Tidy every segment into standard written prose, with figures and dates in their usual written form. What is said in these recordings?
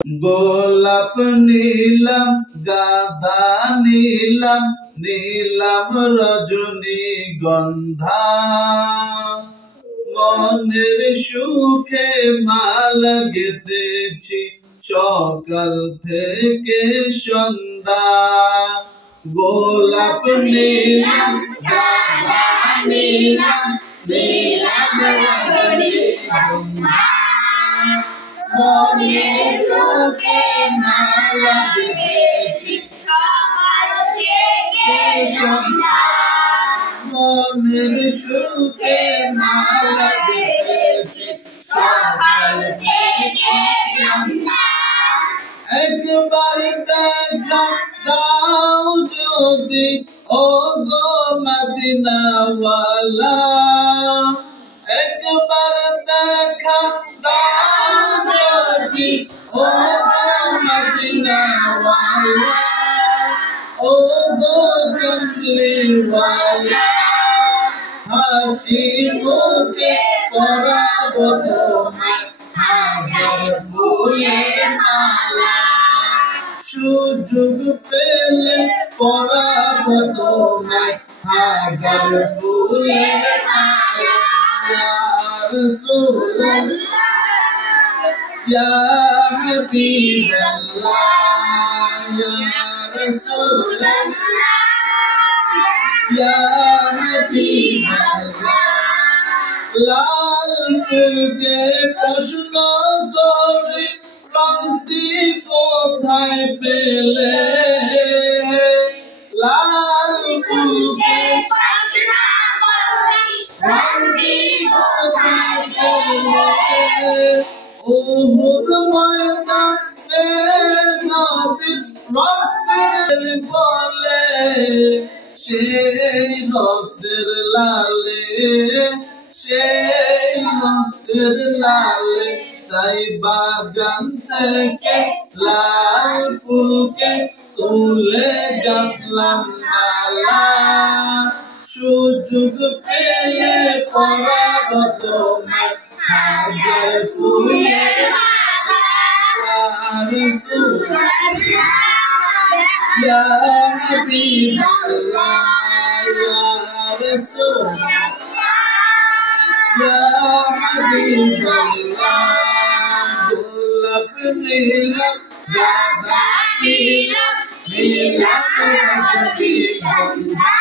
গোলাপ নীলাম গাঁদা নীলাম নীলাম রজনীগন্ধা মনের সুখে মালা গেঁথেছি সকাল থেকে সন্ধ্যা গোলাপ নীলাম গাঁদা নীলাম নীলাম রজনীগন্ধা মনের সুখে মালা গেঁথেছি সকাল থেকে সন্ধ্যা মনের সুখে মালা গেঁথেছি সকাল থেকে সন্ধ্যা একবার দেখা দাও যদি ও গো মদিনাওয়ালা একবার দেখা দাও যদি ও গো মদিনাওয়ালা ও গো কমলিওয়ালা হাসি মুখে পরাবো তোমায় হাজার ফুলের মালা সুযোগ পেলে পরাবো তোমায় হাজার ফুলের মালা ইয়া রাসূলুল্লাহ ইয়া হাবিবাল্লাহ ইয়া রাসূলুল্লাহ ইয়া হাবিবাল্লাহ লাল ফুলকে প্রশ্ন করি রংটি কোথায় পেলে লাল ফুলকে প্রশ্ন করি রংটি কোথায় পেলে উহুদ ময়দানে নবীর রক্তের বলে সেই রক্তের লালে সেই রক্তের লালে তাই বাগান থেকে লাল ফুলকে তুলে গাঁথলাম মালা সুযোগ পেলে পরাবো তোমায় হাজার ফুলের মালা ইয়া রাসূলুল্লাহ ইয়া হাবিবাল্লাহ ইয়া রাসূলুল্লাহ ইয়া হাবিবাল্লাহ গোলাপ নীলাম গাঁদা নীলাম নীলাম রজনীগন্ধা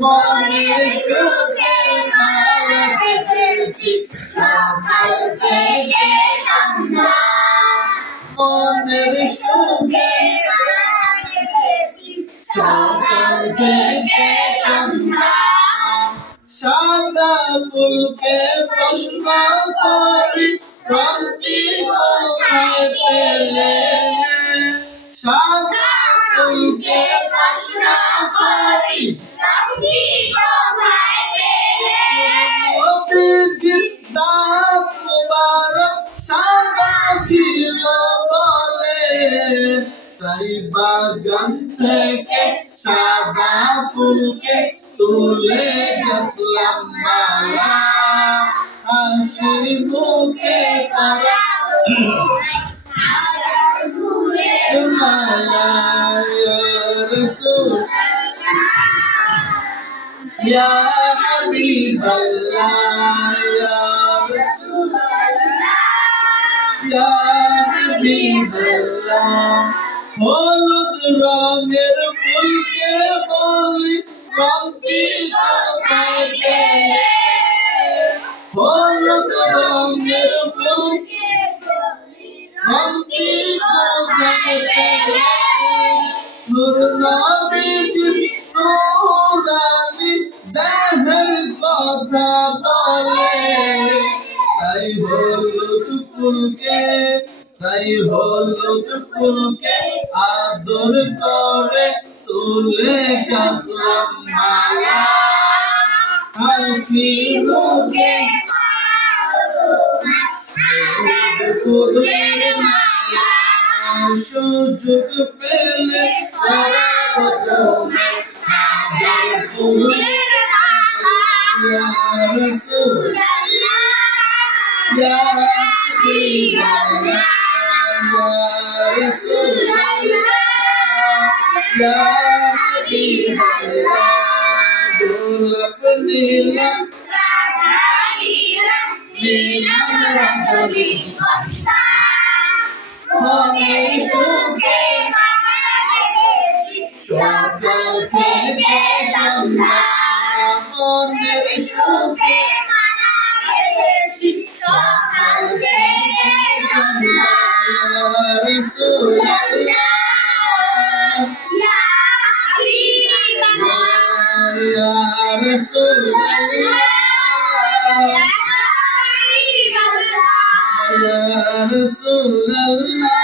মনের সুখে মালা গেঁথেছি সকাল থেকে সন্ধ্যা মনের সুখে মালা গেঁথেছি সকাল থেকে সন্ধ্যা সাদা ফুলকে প্রশ্ন করি রংটি কোথায় পেলে সাদা ফুলকে প্রশ্ন করি রংটি কোথায় পেলে নবীজির দাঁত মুবারক সাদা ছিল বলে তাই বাগান থেকে সাদা ফুলকে তুলে গাঁথলাম মালা হাসি মুখে পরাবো হাজার ফুলের মালা ইয়া রাসূলুল্লাহ ইয়া হাবিবাল্লাহ ইয়া রাসূলুল্লাহ ইয়া হাবিবাল্লাহ হলুদ রঙের ফুলকে বলি রংটি কোথায় পেলে হলুদ রঙের ফুলকে বলি রংটি কোথায় পেলে নূর নবীজির নূরানি দেহের কথা বলে তাই হলুদ ফুলকে আদর করে তুলে গাঁথলাম মালা হাসি মুখে ফুলের মালা সুযোগ পেলে পরাবো তোমায় হাজার ফুলের মালা ইয়া রাসূলুল্লাহ ইয়া হাবিবাল্লাহ Ya Habibullah Dulap nilam Nilam Rajali Kosta Moni Suke Shokal Teke Shamla Moni Suke Shokal Teke Shamla Rasulullah Ya Habibullah Ya Rasulullah Ya Habibullah Ya Rasulullah